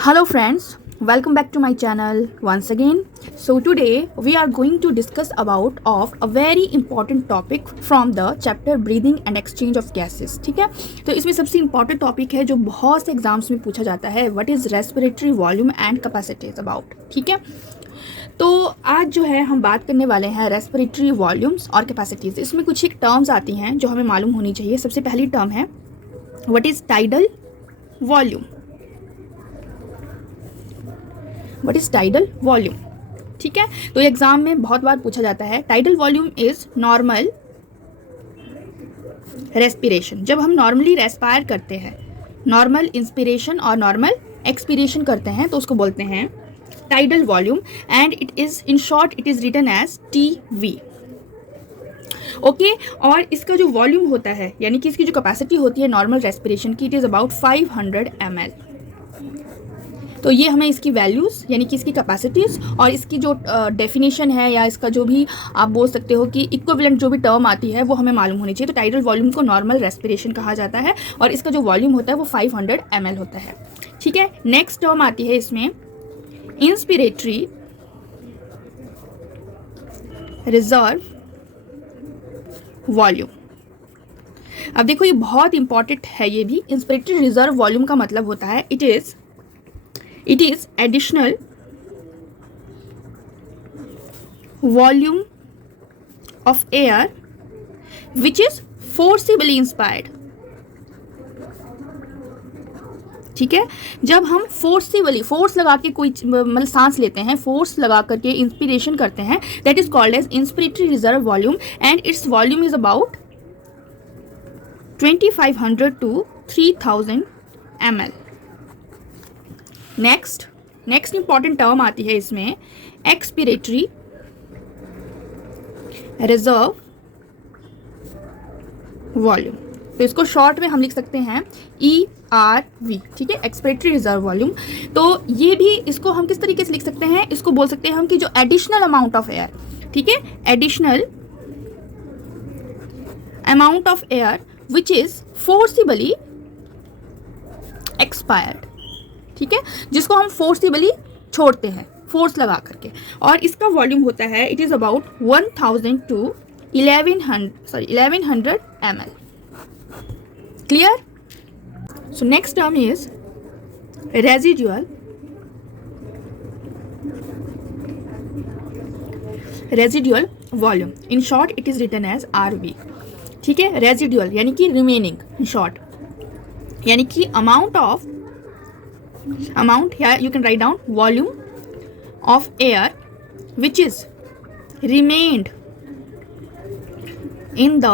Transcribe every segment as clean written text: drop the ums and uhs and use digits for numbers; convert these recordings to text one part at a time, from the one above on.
Hello friends, welcome back to my channel once again. So today we are going to discuss about of a very important topic from the chapter breathing and exchange of gases. ठीक है, तो इसमें सबसे important topic है जो बहुत से exams में पूछा जाता है, what is respiratory volume and capacities about. ठीक है, तो आज जो है हम बात करने वाले हैं रेस्पिरेटरी वॉल्यूम्स और कैपेसिटीज़. इसमें कुछ एक टर्म्स आती हैं जो हमें मालूम होनी चाहिए. सबसे पहली टर्म है what is tidal volume. What is tidal volume. ठीक है, तो एग्जाम में बहुत बार पूछा जाता है. Tidal volume is normal respiration. जब हम नॉर्मली रेस्पायर करते हैं, नॉर्मल इंस्पिरेशन और नॉर्मल एक्सपिरेशन करते हैं, तो उसको बोलते हैं tidal volume. And it is in short it is written as TV. Okay, और इसका जो वॉल्यूम होता है यानी कि इसकी जो कैपेसिटी होती है नॉर्मल रेस्पिरेशन की, इट इज़ अबाउट 500 ml. तो ये हमें इसकी वैल्यूज़ यानी कि इसकी कैपेसिटीज़ और इसकी जो डेफिनेशन है या इसका जो भी आप बोल सकते हो कि इक्विवेलेंट जो भी टर्म आती है वो हमें मालूम होनी चाहिए. तो टाइडल वॉल्यूम को नॉर्मल रेस्पिरेशन कहा जाता है और इसका जो वॉल्यूम होता है वो 500 ml होता है. ठीक है, नेक्स्ट टर्म आती है इसमें इंस्पिरेटरी रिजर्व वॉल्यूम. अब देखो ये बहुत इंपॉर्टेंट है. ये भी इंस्पिरेटरी रिजर्व वॉल्यूम का मतलब होता है it is additional volume of air which is forcibly inspired. ठीक है, जब हम फोर्स लगा के कोई मतलब सांस लेते हैं, फोर्स लगा करके इंस्पिरेशन करते हैं, that is called as inspiratory reserve volume and it's volume is about 2500 to 3000 ml. Next important term आती है इसमें एक्सपिरेटरी रिजर्व वॉल्यूम. तो इसको शॉर्ट में हम लिख सकते हैं ERV. ठीक है, एक्सपिरेटरी रिजर्व वॉल्यूम. तो ये भी इसको हम किस तरीके से लिख सकते हैं, इसको बोल सकते हैं हम कि जो एडिशनल अमाउंट ऑफ एयर. ठीक है, additional amount of air which is forcibly expired. ठीक है, जिसको हम फोर्सिबली छोड़ते हैं फोर्स लगा करके, और इसका वॉल्यूम होता है it is about 1000 to 1100 ml. Clear? So next term is residual volume. In short it is written as RV. ठीक है, रेजिडुअल यानी कि रिमेनिंग, इन शॉर्ट यानी कि अमाउंट या you can write down volume of air which is remained in the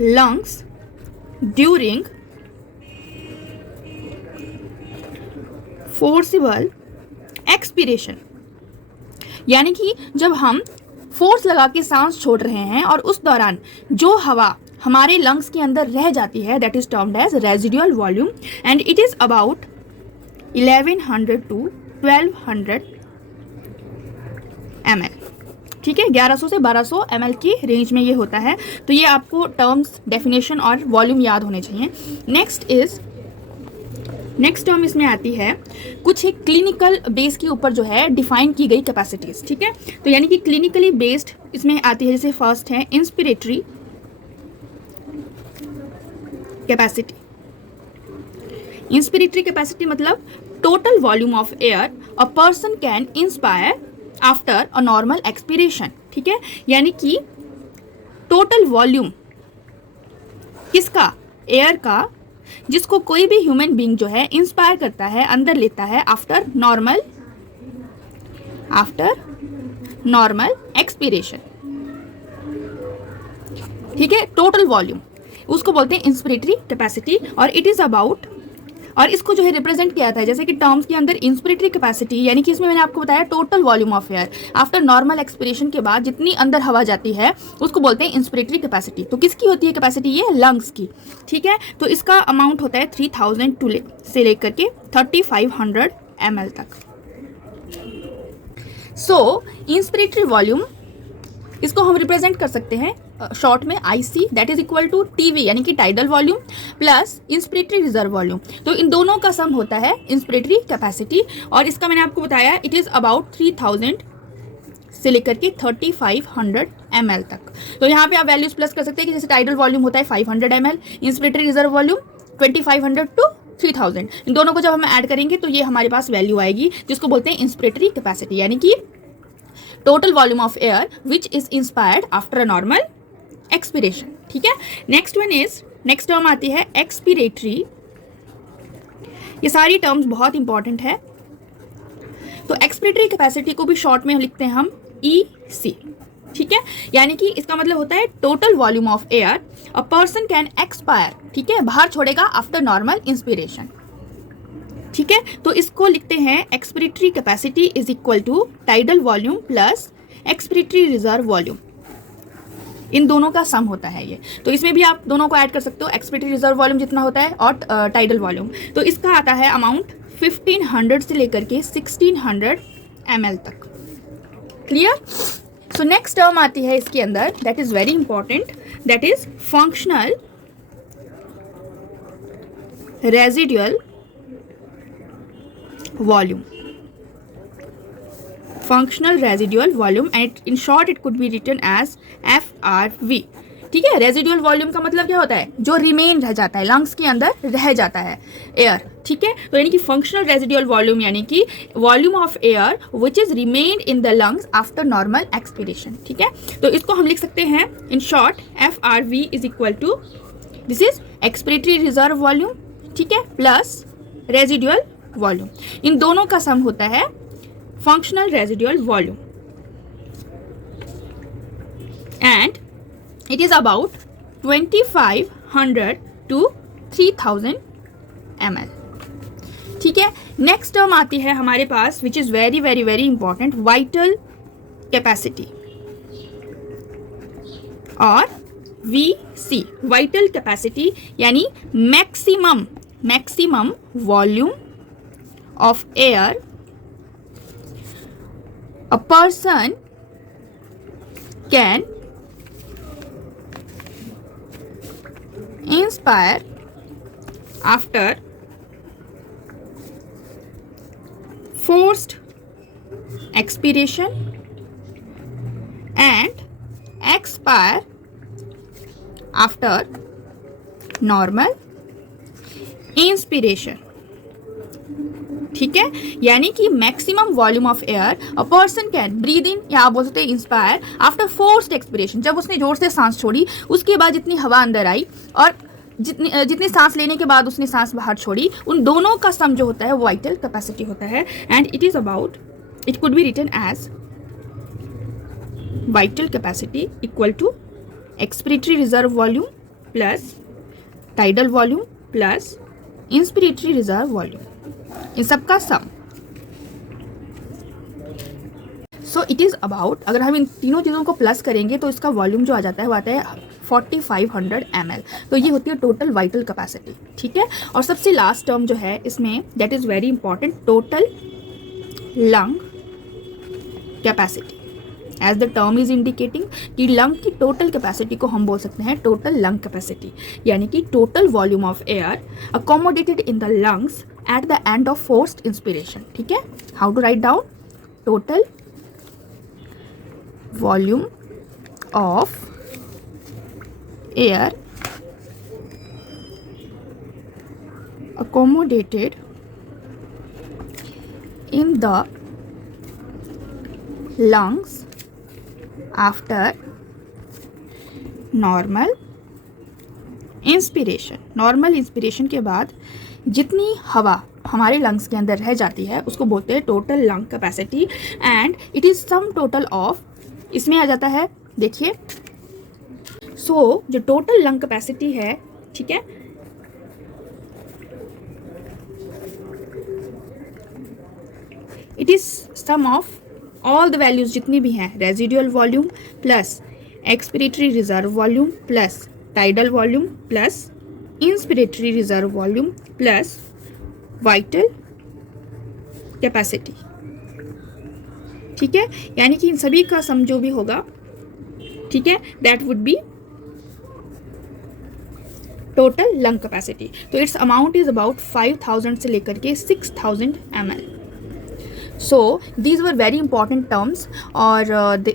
lungs during forcible expiration. यानी कि जब हम फोर्स लगा के सांस छोड़ रहे हैं और उस दौरान जो हवा हमारे लंग्स के अंदर रह जाती है, that is termed as residual volume and it is about 1100 to 1200 ml. ठीक है, 1100 से 1200 ml की रेंज में ये होता है. तो ये आपको टर्म्स, डेफिनेशन और वॉल्यूम याद होने चाहिए. नेक्स्ट टर्म इसमें आती है कुछ एक क्लिनिकल बेस के ऊपर जो है डिफाइन की गई कैपेसिटीज. ठीक है, तो यानी कि क्लिनिकली बेस्ड इसमें आती है. जैसे फर्स्ट है इंस्पिरेटरी कैपेसिटी. इंस्पिरेटरी कैपेसिटी मतलब total volume of air a person can inspire after a normal expiration. ठीक है, यानी कि टोटल वॉल्यूम किसका, एयर का, जिसको कोई भी ह्यूमन बीइंग जो है इंस्पायर करता है, अंदर लेता है आफ्टर नॉर्मल एक्सपिरेशन. ठीक है, टोटल वॉल्यूम उसको बोलते हैं इंस्पिरेटरी कैपेसिटी. और इट इज अबाउट, और इसको जो है रिप्रेजेंट किया था जैसे कि टर्म्स के अंदर इंस्पिरेटरी कैपेसिटी यानी कि इसमें मैंने आपको बताया total volume of air after normal expiration के बाद जितनी अंदर हवा जाती है उसको बोलते हैं इंस्पिरेटरी कैपेसिटी. तो किसकी होती है कैपेसिटी, ये लंग्स की. ठीक है, तो इसका अमाउंट होता है 3000 से लेकर के 3500 ml तक. सो इंस्पिरेटरी वॉल्यूम इसको हम रिप्रेजेंट कर सकते हैं शॉर्ट में IC, that is equal to TV यानी कि tidal volume plus inspiratory reserve volume. तो इन दोनों का सम होता है इंस्पिरेटरी कैपेसिटी, और इसका मैंने आपको बताया इट इज़ अबाउट 3000 से लेकर के 3500 ml तक। तो यहाँ पे आप वैल्यूज प्लस कर सकते हैं कि जैसे टाइडल वॉल्यूम होता है 500 ml, inspiratory reserve volume 2500 to 3000, इन दोनों को जब हम ऐड करेंगे तो ये हमारे पास वैल्यू आएगी जिसको बोलते हैं इंस्पिरेटरी कैपेसिटी, यानी कि total volume of air which is inspired after a normal expiration. ठीक है, नेक्स्ट टर्म आती है एक्सपिरेटरी। ये सारी टर्म्स बहुत इंपॉर्टेंट है। तो एक्सपिरेटरी कैपेसिटी को भी शॉर्ट में लिखते हैं हम EC। ठीक है, यानी कि इसका मतलब होता है total volume of air a person can expire, ठीक है, बाहर छोड़ेगा आफ्टर नॉर्मल इंस्पिरेशन। ठीक है, तो इसको लिखते हैं expiratory capacity is equal to tidal volume plus expiratory reserve volume, इन दोनों का सम होता है ये। तो इसमें भी आप दोनों को ऐड कर सकते हो, एक्सपिरेटरी रिजर्व वॉल्यूम जितना होता है और टाइडल वॉल्यूम। तो इसका आता है अमाउंट 1500 से लेकर के 1600 ml तक। क्लियर? सो नेक्स्ट टर्म आती है इसके अंदर, that is very important, that is functional residual volume. Functional residual volume and in short it could be written as FRV। ठीक है, रेजिडुअल वॉल्यूम का मतलब क्या होता है, जो रिमेन रह जाता है, लंग्स के अंदर रह जाता है एयर। ठीक है, तो यानी कि फंक्शनल रेजिडुअल वॉल्यूम यानी कि volume of air which is remain in the lungs after normal expiration. ठीक है, तो इसको हम लिख सकते हैं in short FRV is equal to, this is expiratory reserve volume, ठीक है, प्लस रेजिडुअल वॉल्यूम, इन दोनों का सम होता है functional residual volume, and it is about 2500 to 3000 ml। ठीक है, नेक्स्ट टर्म आती है हमारे पास which is very very very important, vital capacity और VC, वाइटल कैपेसिटी यानी maximum volume of air a person can inspire after forced expiration and expire after normal inspiration। ठीक है, यानी कि maximum volume of air a person can breathe in, या आप बोल सकते हैं इंस्पायर आफ्टर फोर्स्ड एक्सपिरेशन, जब उसने जोर से सांस छोड़ी उसके बाद जितनी हवा अंदर आई और जितनी सांस लेने के बाद उसने सांस बाहर छोड़ी, उन दोनों का सम जो होता है वो वाइटल कैपेसिटी होता है, and it is about, it could be written as vital capacity equal to expiratory reserve volume plus tidal volume plus inspiratory reserve volume, इन सब का sum. So it is about, अगर हम इन तीनों चीज़ों को प्लस करेंगे तो इसका वॉल्यूम जो आ जाता है वो आता है 4500 ml। तो ये होती है टोटल वाइटल कैपेसिटी। ठीक है, और सबसे लास्ट टर्म जो है इसमें, that is very important, total lung capacity. As the term is indicating कि लंग की टोटल कैपेसिटी को हम बोल सकते हैं टोटल लंग कैपेसिटी, यानी कि total volume of air accommodated in the lungs at the end of forced inspiration. ठीक है, how to write down, total volume of air accommodated in the lungs after normal inspiration। Normal inspiration के बाद जितनी हवा हमारे lungs के अंदर रह जाती है उसको बोलते हैं total lung capacity, and it is sum total of, इसमें आ जाता है, देखिए, सो जो टोटल लंग कैपेसिटी है, ठीक है, it is sum of all the values जितनी भी हैं, residual volume plus expiratory reserve volume plus tidal volume plus inspiratory reserve volume plus vital capacity. ठीक है, यानी कि इन सभी का सम जो भी होगा, ठीक है, that would be total lung capacity. तो इट्स अमाउंट इज़ अबाउट 5000 से लेकर के 6000 ml. So these were very important terms, or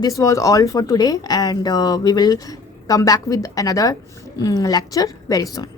this was all for today, and we will come back with another lecture very soon.